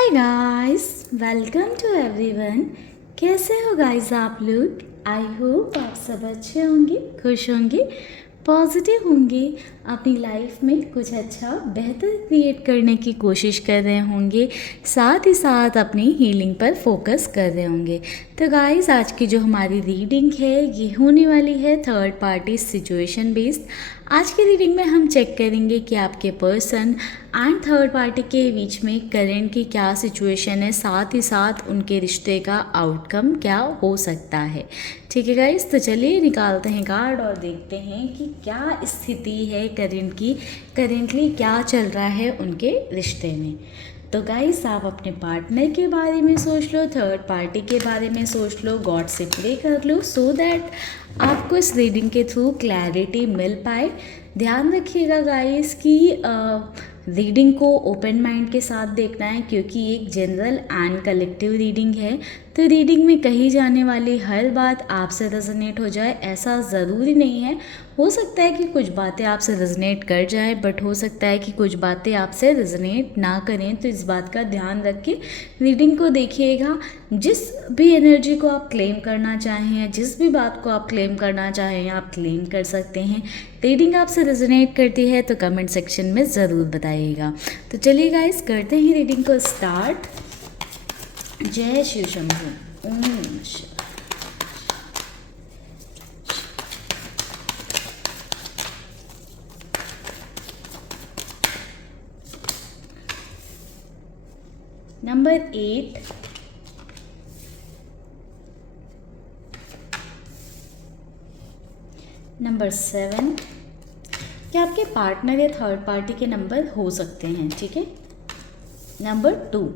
Hi guys, welcome to everyone. कैसे हो guys आप लोग? आई होप आप सब अच्छे होंगे, खुश होंगे, पॉजिटिव होंगे, अपनी लाइफ में कुछ अच्छा बेहतर क्रिएट करने की कोशिश कर रहे होंगे, साथ ही साथ अपनी हीलिंग पर फोकस कर रहे होंगे। तो गाइस, आज की जो हमारी रीडिंग है ये होने वाली है थर्ड पार्टी सिचुएशन बेस्ड। आज की रीडिंग में हम चेक करेंगे कि आपके पर्सन एंड थर्ड पार्टी के बीच में करंट की क्या सिचुएशन है, साथ ही साथ उनके रिश्ते का आउटकम क्या हो सकता है। ठीक है गाइस, तो चलिए निकालते हैं कार्ड और देखते हैं कि क्या स्थिति है करंट की, करेंटली क्या चल रहा है उनके रिश्ते में। तो गाइस, आप अपने पार्टनर के बारे में सोच लो, थर्ड पार्टी के बारे में सोच लो, गॉड से प्रे कर लो सो दैट आपको इस रीडिंग के थ्रू क्लैरिटी मिल पाए। ध्यान रखिएगा गाइस कि रीडिंग को ओपन माइंड के साथ देखना है, क्योंकि एक जनरल एंड कलेक्टिव रीडिंग है। तो रीडिंग में कही जाने वाली हर बात आपसे रेजोनेट हो जाए ऐसा ज़रूरी नहीं है। हो सकता है कि कुछ बातें आपसे रेजोनेट कर जाए, बट हो सकता है कि कुछ बातें आपसे रेजोनेट ना करें। तो इस बात का ध्यान रख के रीडिंग को देखिएगा। जिस भी एनर्जी को आप क्लेम करना चाहें या जिस भी बात को आप क्लेम करना चाहें आप क्लेम कर सकते हैं। रीडिंग आपसे रेजोनेट करती है तो कमेंट सेक्शन में ज़रूर बताइएगा। तो चलिए गाइस, करते हैं रीडिंग को स्टार्ट। जय शिव शंभू। ओम नमः शिवाय। Number 8, number 7। क्या आपके पार्टनर या थर्ड पार्टी के नंबर हो सकते हैं? ठीक है। Number 2,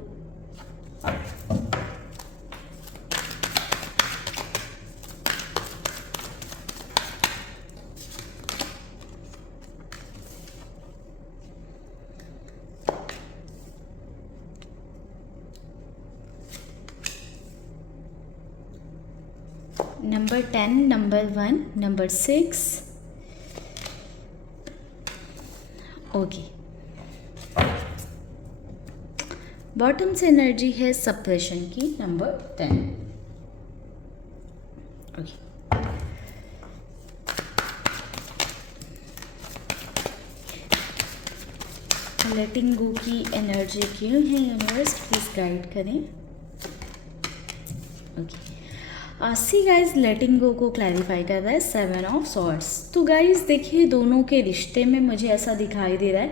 number 10, number 1, number 6। Okay, bottom से एनर्जी है सप्रेशन की, नंबर 10। ओके, लेटिंग गो की एनर्जी क्यों है यूनिवर्स, प्लीज गाइड करें। ओके, सी गाइज, लेटिंग गो को क्लैरिफाई कर रहा है 7 ऑफ सॉर्ड्स। तो गाइज देखिए, दोनों के रिश्ते में मुझे ऐसा दिखाई दे रहा है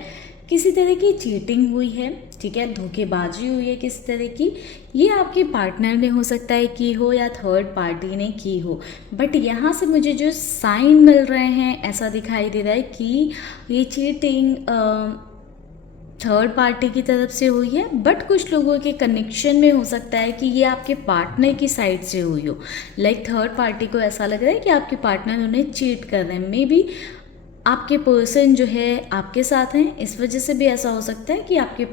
किसी तरह की चीटिंग हुई है, ठीक है, धोखेबाजी हुई है किसी तरह की। ये आपके पार्टनर ने हो सकता है की हो या थर्ड पार्टी ने की हो, बट यहाँ से मुझे जो साइन मिल रहे हैं ऐसा दिखाई दे रहा है कि ये चीटिंग थर्ड पार्टी की तरफ से हुई है, बट कुछ लोगों के कनेक्शन में हो सकता है कि ये आपके पार्टनर की साइड से हुई हो। लाइक थर्ड पार्टी को ऐसा लग रहा है कि आपके पार्टनर उन्हें चीट कर रहे हैं। मे बी आपके पर्सन जो है आपके साथ हैं, इस वजह से भी ऐसा हो सकता है कि आपके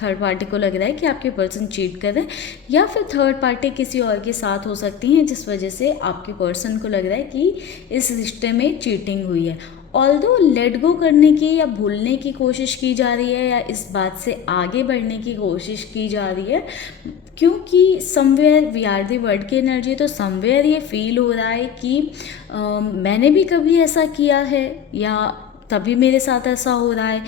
थर्ड पार्टी को लग रहा है कि आपके पर्सन चीट कर रहे हैं, या फिर थर्ड पार्टी किसी और के साथ हो सकती हैं जिस वजह से आपके पर्सन को लग रहा है कि इस रिश्ते में चीटिंग हुई है। ऑल्दो लेट गो करने की या भूलने की कोशिश की जा रही है या इस बात से आगे बढ़ने की कोशिश की जा रही है, क्योंकि somewhere we are the world की एनर्जी। तो समवेयर ये फील हो रहा है कि मैंने भी कभी ऐसा किया है या तभी मेरे साथ ऐसा हो रहा है।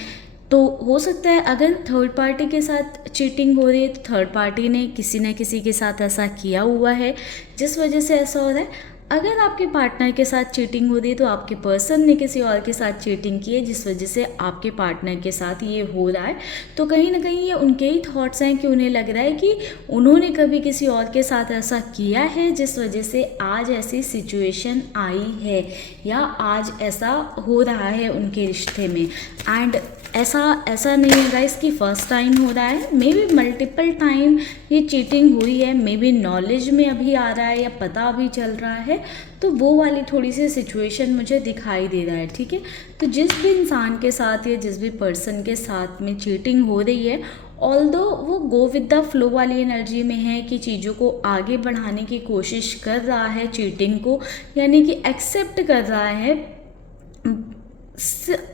तो हो सकता है अगर थर्ड पार्टी के साथ चीटिंग हो रही है तो थर्ड पार्टी ने किसी न किसी के साथ ऐसा किया हुआ है जिस वजह से ऐसा हो रहा है। अगर आपके पार्टनर के साथ चीटिंग हो रही है तो आपके पर्सन ने किसी और के साथ चीटिंग की है जिस वजह से आपके पार्टनर के साथ ये हो रहा है। तो कहीं ना कहीं ये उनके ही थॉट्स हैं कि उन्हें लग रहा है कि उन्होंने कभी किसी और के साथ ऐसा किया है जिस वजह से आज ऐसी सिचुएशन आई है या आज ऐसा हो रहा है उनके रिश्ते में। एंड ऐसा नहीं है गाइस कि फर्स्ट टाइम हो रहा है, मे बी मल्टीपल टाइम ये चीटिंग हुई है, मे बी नॉलेज में अभी आ रहा है या पता अभी चल रहा है। तो वो वाली थोड़ी सी सिचुएशन मुझे दिखाई दे रहा है, ठीक है। तो जिस भी इंसान के साथ या जिस भी पर्सन के साथ में चीटिंग हो रही है, ऑल्दो वो गो विद द फ्लो वाली एनर्जी में है कि चीज़ों को आगे बढ़ाने की कोशिश कर रहा है, चीटिंग को यानी कि एक्सेप्ट कर रहा है।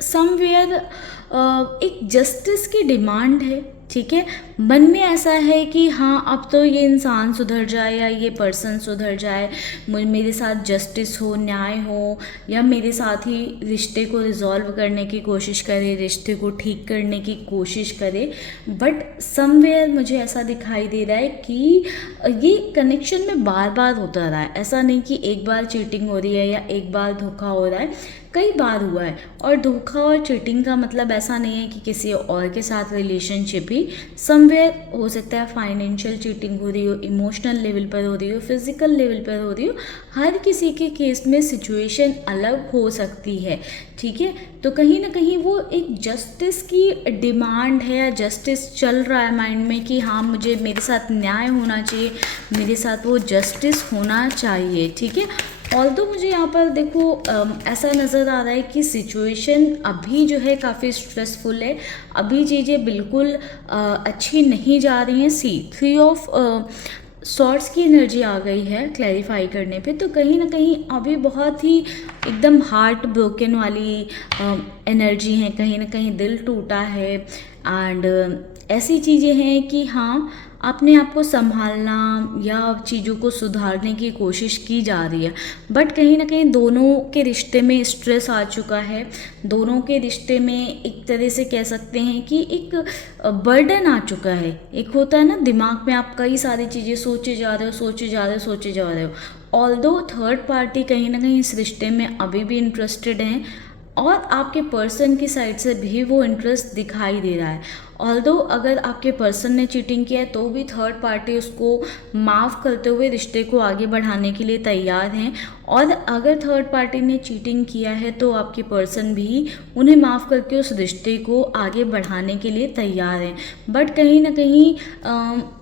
समवेयर एक जस्टिस की डिमांड है, ठीक है। मन में ऐसा है कि हाँ अब तो ये इंसान सुधर जाए या ये पर्सन सुधर जाए, मेरे साथ जस्टिस हो, न्याय हो, या मेरे साथ ही रिश्ते को रिजॉल्व करने की कोशिश करे, रिश्ते को ठीक करने की कोशिश करे। बट समवेयर मुझे ऐसा दिखाई दे रहा है कि ये कनेक्शन में बार बार होता रहा है। ऐसा नहीं कि एक बार चीटिंग हो रही है या एक बार धोखा हो रहा है, कई बार हुआ है। और धोखा और चीटिंग का मतलब ऐसा नहीं है कि किसी और के साथ रिलेशनशिप ही, समवेयर हो सकता है फाइनेंशियल चीटिंग हो रही हो, इमोशनल लेवल पर हो रही हो, फिजिकल लेवल पर हो रही हो। हर किसी के केस में सिचुएशन अलग हो सकती है, ठीक है। तो कहीं ना कहीं वो एक जस्टिस की डिमांड है या जस्टिस चल रहा है माइंड में कि हाँ मुझे मेरे साथ न्याय होना चाहिए, मेरे साथ वो जस्टिस होना चाहिए, ठीक है। ऑल्दो मुझे यहाँ पर देखो ऐसा नज़र आ रहा है कि सिचुएशन अभी जो है काफ़ी स्ट्रेसफुल है, अभी चीज़ें बिल्कुल अच्छी नहीं जा रही हैं। सी 3 ऑफ सॉर्ट्स की एनर्जी आ गई है क्लैरिफाई करने पे, तो कहीं ना कहीं अभी बहुत ही एकदम हार्ट ब्रोकन वाली एनर्जी है, कहीं ना कहीं दिल टूटा है। एंड ऐसी चीज़ें हैं कि हाँ अपने आप को संभालना या चीज़ों को सुधारने की कोशिश की जा रही है, बट कहीं ना कहीं दोनों के रिश्ते में स्ट्रेस आ चुका है। दोनों के रिश्ते में एक तरह से कह सकते हैं कि एक बर्डन आ चुका है। एक होता है ना दिमाग में आप कई सारी चीज़ें सोचे जा रहे हो, सोचे जा रहे हो, सोचे जा रहे हो। ऑल्दो थर्ड पार्टी कहीं ना कहीं इस रिश्ते में अभी भी इंटरेस्टेड हैं और आपके पर्सन की साइड से भी वो इंटरेस्ट दिखाई दे रहा है। ऑल्दो अगर आपके पर्सन ने चीटिंग किया है तो भी थर्ड पार्टी उसको माफ़ करते हुए रिश्ते को आगे बढ़ाने के लिए तैयार हैं, और अगर थर्ड पार्टी ने चीटिंग किया है तो आपके पर्सन भी उन्हें माफ़ करके उस रिश्ते को आगे बढ़ाने के लिए तैयार हैं। बट कहीं ना कहीं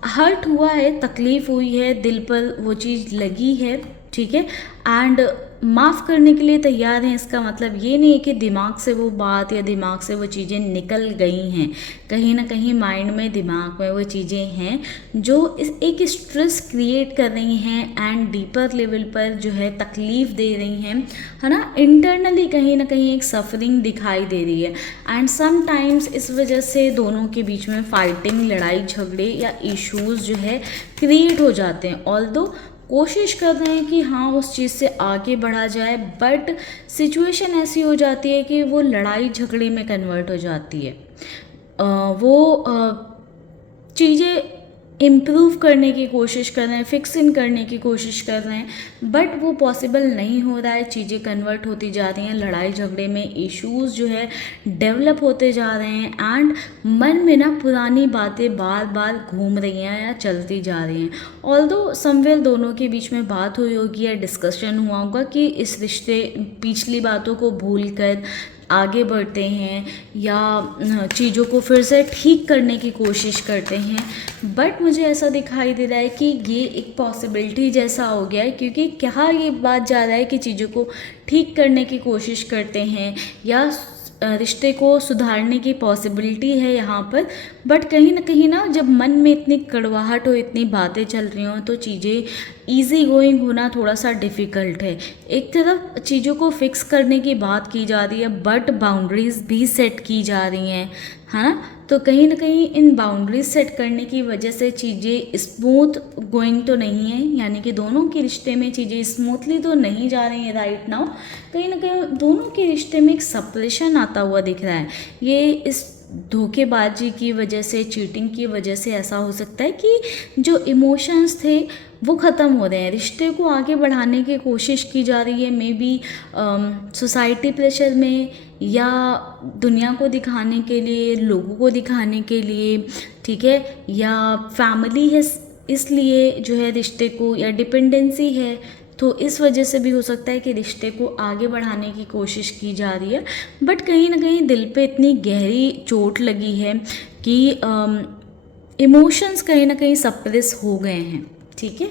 हर्ट हुआ है, तकलीफ़ हुई है, दिल पर वो चीज़ लगी है, ठीक है। एंड माफ़ करने के लिए तैयार हैं, इसका मतलब ये नहीं है कि दिमाग से वो बात या दिमाग से वो चीज़ें निकल गई हैं। कहीं ना कहीं माइंड में, दिमाग में वो चीज़ें हैं जो एक स्ट्रेस क्रिएट कर रही हैं एंड डीपर लेवल पर जो है तकलीफ़ दे रही हैं, है ना। इंटरनली कहीं ना कहीं एक सफरिंग दिखाई दे रही है। एंड समटाइम्स इस वजह से दोनों के बीच में फाइटिंग, लड़ाई झगड़े या इश्यूज़ जो है क्रिएट हो जाते हैं। ऑल्दो कोशिश कर रहे हैं कि हाँ उस चीज़ से आगे बढ़ा जाए, बट सिचुएशन ऐसी हो जाती है कि वो लड़ाई झगड़े में कन्वर्ट हो जाती है। वो चीज़ें इम्प्रूव करने की कोशिश कर रहे हैं, फिक्स इन करने की कोशिश कर रहे हैं, बट वो पॉसिबल नहीं हो रहा है। चीज़ें कन्वर्ट होती जा रही हैं लड़ाई झगड़े में, इश्यूज़ जो है डेवलप होते जा रहे हैं एंड मन में ना पुरानी बातें बार बार घूम रही हैं या चलती जा रही हैं। ऑल्दो समवेयर दोनों के बीच में बात हुई होगी या डिस्कशन हुआ होगा कि इस रिश्ते, पिछली बातों को भूल कर आगे बढ़ते हैं या चीज़ों को फिर से ठीक करने की कोशिश करते हैं। बट मुझे ऐसा दिखाई दे रहा है कि ये एक पॉसिबिलिटी जैसा हो गया है, क्योंकि क्या ये बात जा रहा है कि चीज़ों को ठीक करने की कोशिश करते हैं या रिश्ते को सुधारने की पॉसिबिलिटी है यहाँ पर। बट कहीं ना जब मन में इतनी कड़वाहट हो, इतनी बातें चल रही हों, तो चीज़ें ईजी गोइंग होना थोड़ा सा डिफ़िकल्ट है। एक तरफ चीज़ों को फिक्स करने की बात की जा रही है, बट बाउंड्रीज़ भी सेट की जा रही हैं, है ना। तो कहीं ना कहीं इन बाउंड्रीज सेट करने की वजह से चीज़ें स्मूथ गोइंग तो नहीं है, यानी कि दोनों के रिश्ते में चीज़ें स्मूथली तो नहीं जा रही हैं राइट नाउ। कहीं ना कहीं दोनों के रिश्ते में एक सेपरेशन आता हुआ दिख रहा है। ये इस धोखेबाजी की वजह से, चीटिंग की वजह से ऐसा हो सकता है कि जो इमोशंस थे वो ख़त्म हो रहे हैं, रिश्ते को आगे बढ़ाने की कोशिश की जा रही है, मे बी सोसाइटी प्रेशर में या दुनिया को दिखाने के लिए, लोगों को दिखाने के लिए, ठीक है, या फैमिली है इसलिए जो है रिश्ते को, या डिपेंडेंसी है तो इस वजह से भी हो सकता है कि रिश्ते को आगे बढ़ाने की कोशिश की जा रही है। बट कहीं ना कहीं दिल पे इतनी गहरी चोट लगी है कि इमोशंस कहीं ना कहीं सप्रेस हो गए हैं, ठीक है।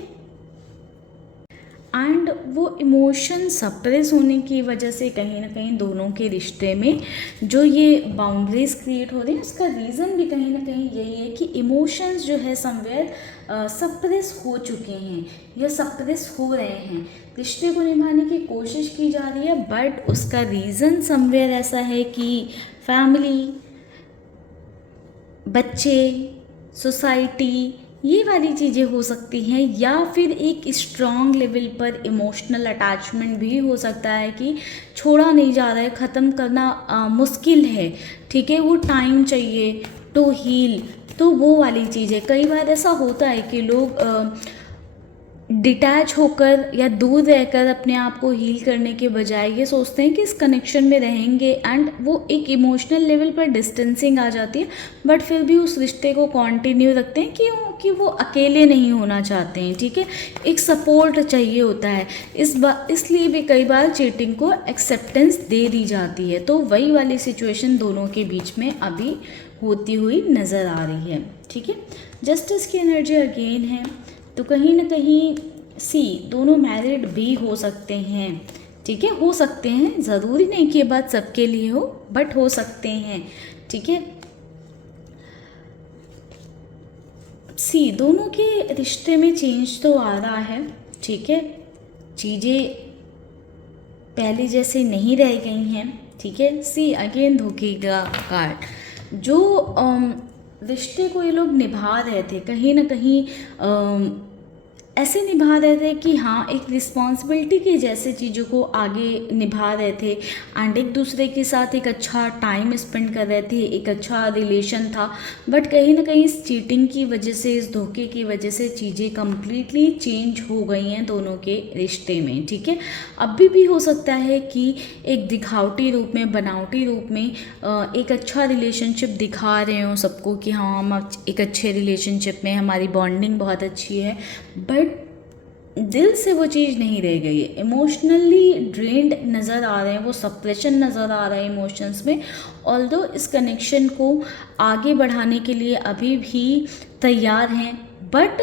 एंड वो इमोशन सप्रेस होने की वजह से कहीं ना कहीं दोनों के रिश्ते में जो ये बाउंड्रीज क्रिएट हो रही है, उसका रीज़न भी कहीं ना कहीं यही है कि इमोशंस जो है समवेयर सप्रेस हो चुके हैं या सप्रेस हो रहे हैं। रिश्ते को निभाने की कोशिश की जा रही है, बट उसका रीज़न समवेयर ऐसा है कि फैमिली, बच्चे, सोसाइटी, ये वाली चीज़ें हो सकती हैं, या फिर एक स्ट्रॉन्ग लेवल पर इमोशनल अटैचमेंट भी हो सकता है कि छोड़ा नहीं जा रहा है, ख़त्म करना मुश्किल है, ठीक है, वो टाइम चाहिए टू हील। तो वो वाली चीज़ है। कई बार ऐसा होता है कि लोग डिटैच होकर या दूर रहकर अपने आप को हील करने के बजाय ये सोचते हैं कि इस कनेक्शन में रहेंगे, एंड वो एक इमोशनल लेवल पर डिस्टेंसिंग आ जाती है, बट फिर भी उस रिश्ते को कंटिन्यू रखते हैं क्योंकि वो अकेले नहीं होना चाहते हैं, ठीक है, एक सपोर्ट चाहिए होता है। इसलिए भी कई बार चीटिंग को एक्सेप्टेंस दे दी जाती है। तो वही वाली सिचुएशन दोनों के बीच में अभी होती हुई नज़र आ रही है, ठीक है। जस्टिस की एनर्जी अगेन है, तो कहीं ना कहीं दोनों मैरिड भी हो सकते हैं, ठीक है, हो सकते हैं, ज़रूरी नहीं कि ये बात सबके लिए हो, बट हो सकते हैं, ठीक है। दोनों के रिश्ते में चेंज तो आ रहा है, ठीक है, चीज़ें पहले जैसे नहीं रह गई हैं, ठीक है। अगेन धोखे का कार्ड, जो रिश्ते को ये लोग निभा रहे थे, कहीं ना कहीं ऐसे निभा रहे थे कि हाँ, एक रिस्पॉन्सिबिलिटी के जैसे चीज़ों को आगे निभा रहे थे, एंड एक दूसरे के साथ एक अच्छा टाइम स्पेंड कर रहे थे, एक अच्छा रिलेशन था। बट कहीं ना कहीं इस चीटिंग की वजह से, इस धोखे की वजह से चीज़ें कम्प्लीटली चेंज हो गई हैं दोनों के रिश्ते में, ठीक है। अभी भी हो सकता है कि एक दिखावटी रूप में, बनावटी रूप में एक अच्छा रिलेशनशिप दिखा रहे हो सबको कि हाँ, हम एक अच्छे रिलेशनशिप में, हमारी बॉन्डिंग बहुत अच्छी है, बट दिल से वो चीज़ नहीं रह गई है। इमोशनली ड्रेन्ड नज़र आ रहे हैं, वो सप्रेशन नज़र आ रहा है इमोशंस में। ऑल्दो इस कनेक्शन को आगे बढ़ाने के लिए अभी भी तैयार हैं, बट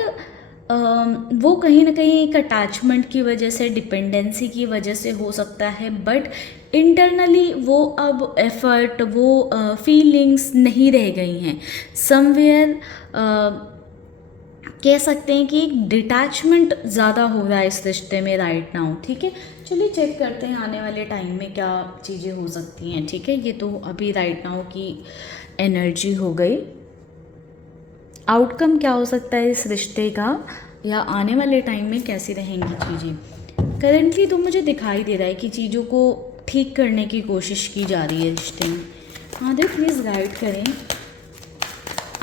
वो कहीं ना कहीं एक अटैचमेंट की वजह से, डिपेंडेंसी की वजह से हो सकता है, बट इंटरनली वो अब एफर्ट, वो फीलिंग्स नहीं रह गई हैं। समवेयर कह सकते हैं कि एक डिटैचमेंट ज़्यादा हो रहा है इस रिश्ते में राइट नाउ, ठीक है। चलिए चेक करते हैं आने वाले टाइम में क्या चीज़ें हो सकती हैं, ठीक है। ये तो अभी राइट नाउ की एनर्जी हो गई। आउटकम क्या हो सकता है इस रिश्ते का, या आने वाले टाइम में कैसी रहेंगी चीज़ें। करेंटली तो मुझे दिखाई दे रहा है कि चीज़ों को ठीक करने की कोशिश की जा रही है रिश्ते में। हाँ, देख प्लीज़ गाइड करें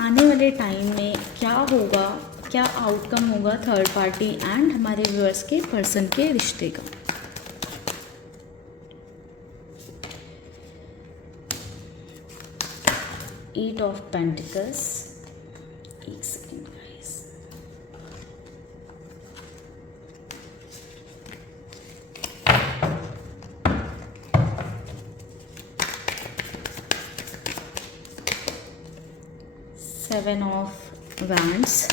आने वाले टाइम में क्या होगा, क्या आउटकम होगा थर्ड पार्टी एंड हमारे व्यूअर्स के पर्सन के रिश्ते का। एट ऑफ पेंटिकल्स, एक second guys, seven of wands,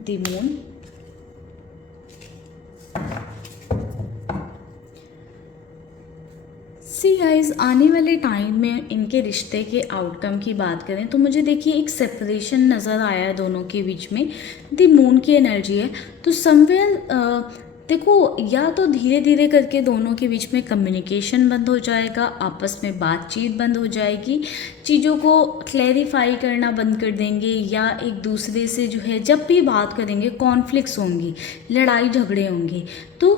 the moon, guys आने वाले टाइम में इनके रिश्ते के आउटकम की बात करें तो मुझे देखिए एक सेपरेशन नज़र आया है दोनों के बीच में। द मून की एनर्जी है, तो समवेयर देखो, या तो धीरे धीरे करके दोनों के बीच में कम्युनिकेशन बंद हो जाएगा, आपस में बातचीत बंद हो जाएगी, चीज़ों को क्लैरिफाई करना बंद कर देंगे, या एक दूसरे से जो है जब भी बात करेंगे कॉन्फ्लिक्ट्स होंगी, लड़ाई झगड़े होंगे। तो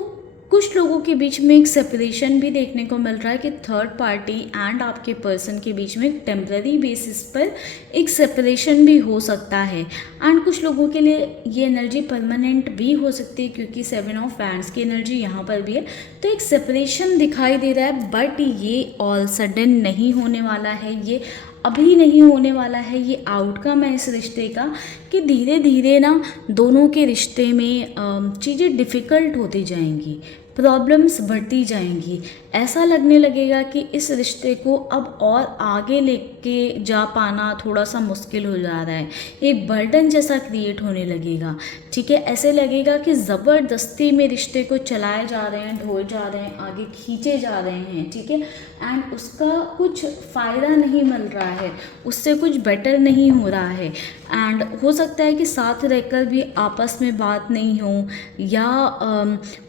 कुछ लोगों के बीच में एक सेपरेशन भी देखने को मिल रहा है कि थर्ड पार्टी एंड आपके पर्सन के बीच में टेम्पररी बेसिस पर एक सेपरेशन भी हो सकता है, एंड कुछ लोगों के लिए ये एनर्जी परमानेंट भी हो सकती है क्योंकि सेवन ऑफ वैंड्स की एनर्जी यहाँ पर भी है। तो एक सेपरेशन दिखाई दे रहा है, बट ये ऑल सडन नहीं होने वाला है, ये अभी नहीं होने वाला है। ये आउटकम है इस रिश्ते का कि धीरे धीरे ना दोनों के रिश्ते में चीज़ें डिफ़िकल्ट होती जाएंगी, प्रॉब्लम्स बढ़ती जाएंगी, ऐसा लगने लगेगा कि इस रिश्ते को अब और आगे लेके जा पाना थोड़ा सा मुश्किल हो जा रहा है, एक बर्डन जैसा क्रिएट होने लगेगा। ठीक है। ऐसे लगेगा कि ज़बरदस्ती में रिश्ते को चलाए जा रहे हैं, ढोए जा रहे हैं, आगे खींचे जा रहे हैं, ठीक है। एंड उसका कुछ फ़ायदा नहीं मिल रहा है, उससे कुछ बेटर नहीं हो रहा है। एंड हो सकता है कि साथ रहकर भी आपस में बात नहीं हो, या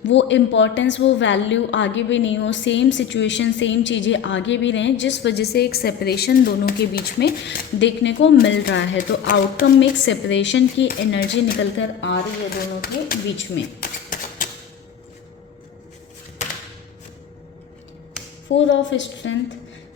वो इम्पोर्टेंस, वो वैल्यू आगे भी नहीं हो, सेम सिचुएशन, सेम चीज़ें आगे भी रहें, जिस वजह से एक सेपरेशन दोनों के बीच में देखने को मिल रहा है। तो आउटकम में एक सेपरेशन की एनर्जी निकल कर आ रही है दोनों के बीच में। 4 ऑफ स्ट्रेंथ,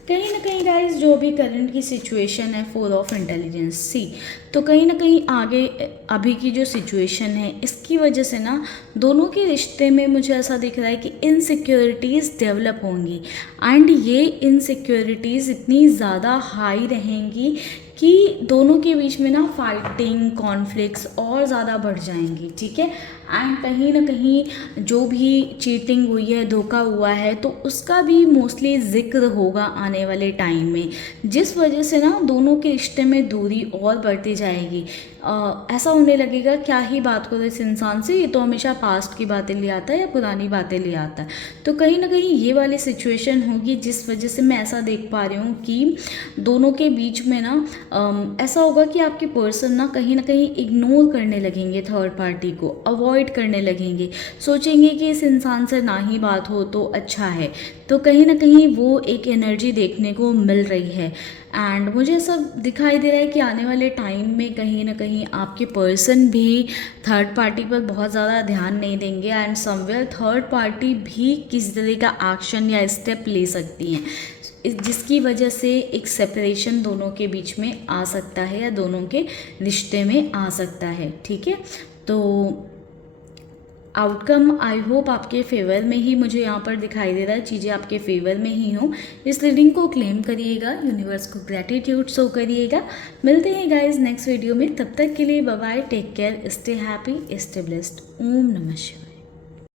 कहीं ना कहीं गाइस जो भी करंट की सिचुएशन है, 4 ऑफ इंटेलिजेंस सी, तो कहीं ना कहीं आगे अभी की जो सिचुएशन है इसकी वजह से ना दोनों के रिश्ते में मुझे ऐसा दिख रहा है कि इनसिक्योरिटीज़ डेवलप होंगी। एंड ये इनसिक्योरिटीज़ इतनी ज़्यादा हाई रहेंगी कि दोनों के बीच में ना फाइटिंग, कॉन्फ्लिक्ट्स और ज़्यादा बढ़ जाएंगी, ठीक है। एंड कहीं ना कहीं जो भी चीटिंग हुई है, धोखा हुआ है, तो उसका भी मोस्टली जिक्र होगा आने वाले टाइम में, जिस वजह से ना दोनों के रिश्ते में दूरी और बढ़ती जाएगी। ऐसा होने लगेगा क्या ही बात करो इस इंसान से, ये तो हमेशा पास्ट की बातें ले आता है या पुरानी बातें ले आता है। तो कहीं ना कहीं ये वाली सिचुएशन होगी, जिस वजह से मैं ऐसा देख पा रही हूँ कि दोनों के बीच में ना ऐसा होगा कि आपके पर्सन ना कहीं इग्नोर करने लगेंगे थर्ड पार्टी को, अवॉइड करने लगेंगे, सोचेंगे कि इस इंसान से ना ही बात हो तो अच्छा है। तो कहीं ना कहीं वो एक एनर्जी देखने को मिल रही है। एंड मुझे ऐसा दिखाई दे रहा है कि आने वाले टाइम में कहीं ना कहीं आपके पर्सन भी थर्ड पार्टी पर बहुत ज़्यादा ध्यान नहीं देंगे, एंड समवेयर थर्ड पार्टी भी किसी तरह का एक्शन या स्टेप ले सकती हैं, जिसकी वजह से एक सेपरेशन दोनों के बीच में आ सकता है या दोनों के रिश्ते में आ सकता है, ठीक है। तो आउटकम आई होप आपके फेवर में ही मुझे यहाँ पर दिखाई दे रहा है, चीज़ें आपके फेवर में ही हो। इस रीडिंग को क्लेम करिएगा, यूनिवर्स को ग्रैटिट्यूड शो करिएगा। मिलते हैं गाइज नेक्स्ट वीडियो में, तब तक के लिए bye bye, take care, stay happy, stay blessed. ओम नमः शिवाय।